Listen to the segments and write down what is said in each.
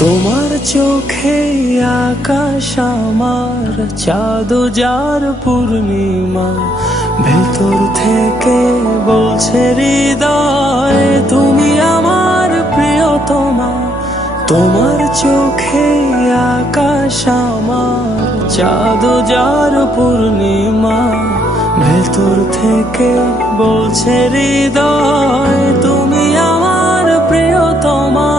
তোমার চোখে আকাশ আমার, চাঁদ যার পূর্ণিমা, ভেতর থেকে বলছে হৃদয় তুমি আমার প্রিয়তমা। তোমার চোখে আকাশ আমার, চাঁদ যার পূর্ণিমা, ভেতর থেকে বলছে হৃদয় তুমি আমার প্রিয়তমা।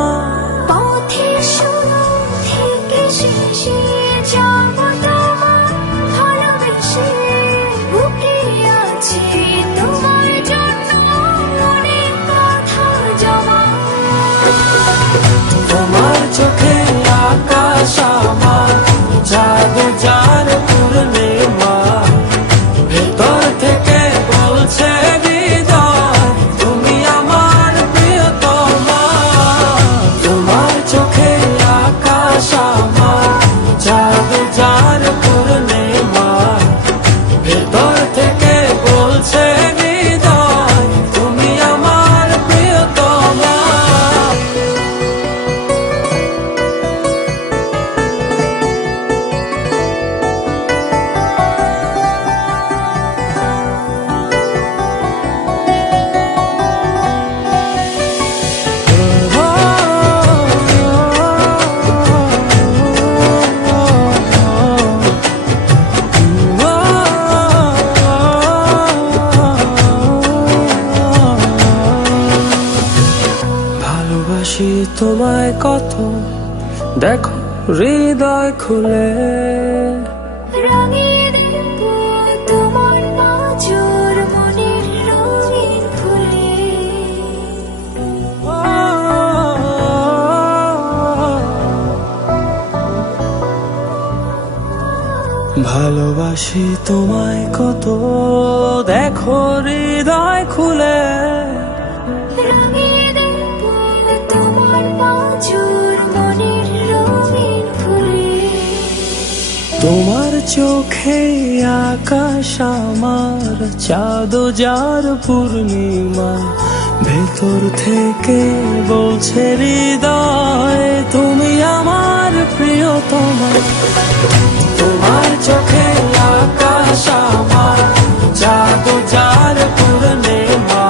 তোমার চোখে আকাশ আমার, চাঁদ যার পূর্ণিমা, ভেতর থেকে বলছে হৃদয় তুমি আমার প্রিয়তমা। তোমার চোখে আকাশ আমার, চাঁদ যার পূর্ণিমা, ভেতর থেকে বলছে হৃদয় তুমি আমার প্রিয়তমা। ভালোবাসি তোমায় কত, দেখো হৃদয় খুলে। তোমার নজর মনের রঙিন ফুলে। ভালোবাসি তোমায় কত, দেখো হৃদয় খুলে। তোমার নজর মনের রঙিন ফুলে। তোমার চোখে আকাশ আমার, চাঁদ যার পূর্ণিমা, ভেতর থেকে বলছে হৃদয় তুমি আমার প্রিয়তমা। তোমার চোখে আকাশ আমার, চাঁদ যার পূর্ণিমা,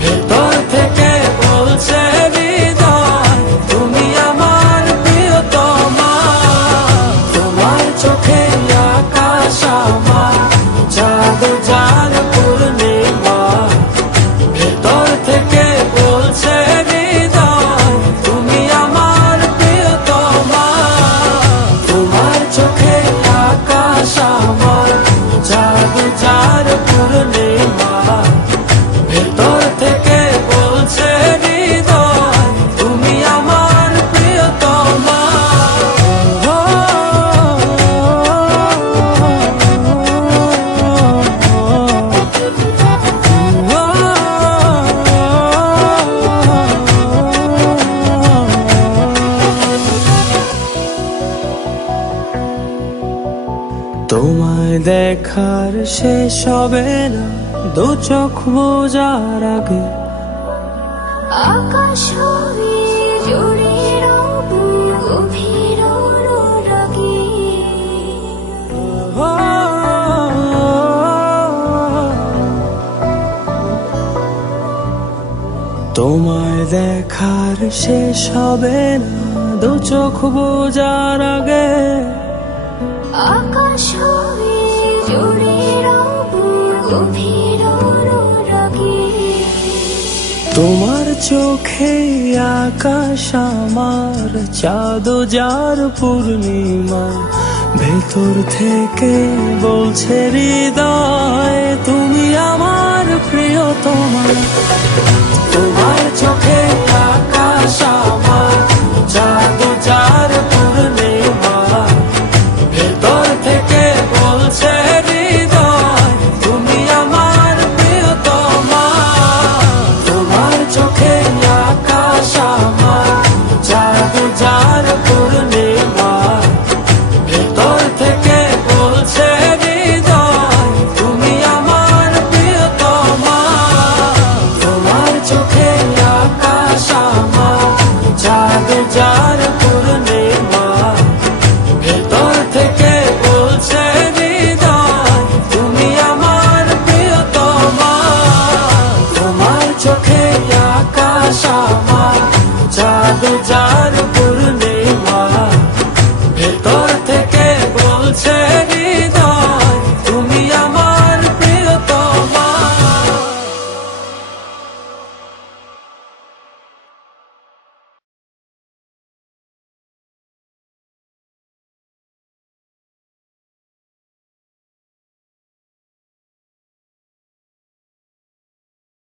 ভেতর থেকে বলছে হৃদয় তুমি আমার প্রিয়তমা। তোমার চোখে আকাশ আমার, চাঁদ যার পূর্ণিমা, ভেতর থেকে বলছে হৃদয় তুমি আমার প্রিয়তমা। তোমার চোখে আকাশ আমার, চাঁদ যার পূর্ণিমা, ভেতর থেকে বলছে হৃদয় তুমি আমার প্রিয়তমা। তোমায় দেখার শেষ হবে না দু চোখ বোঝার আগে। আকাশ হবে জুড়ে রব গভীর অনুরাগে। তোমায় দেখার শেষ হবে না দু চোখ বোঝার আগে। আকাশ হবে জুড়ে রব গভীর অনুরাগে। তোমার চোখে আকাশ আমার, চাঁদ যার পূর্ণিমা, ভেতর থেকে বলছে হৃদয় তুমি আমার প্রিয়তমা। তোমার চোখে আকাশ আমার, চাঁদ যার পূর্ণিমা, ভেতর থেকে বলছে হৃদয় তুমি আমার প্রিয়তমা। তোমার চোখে আকাশ আমার, চাঁদ যার আর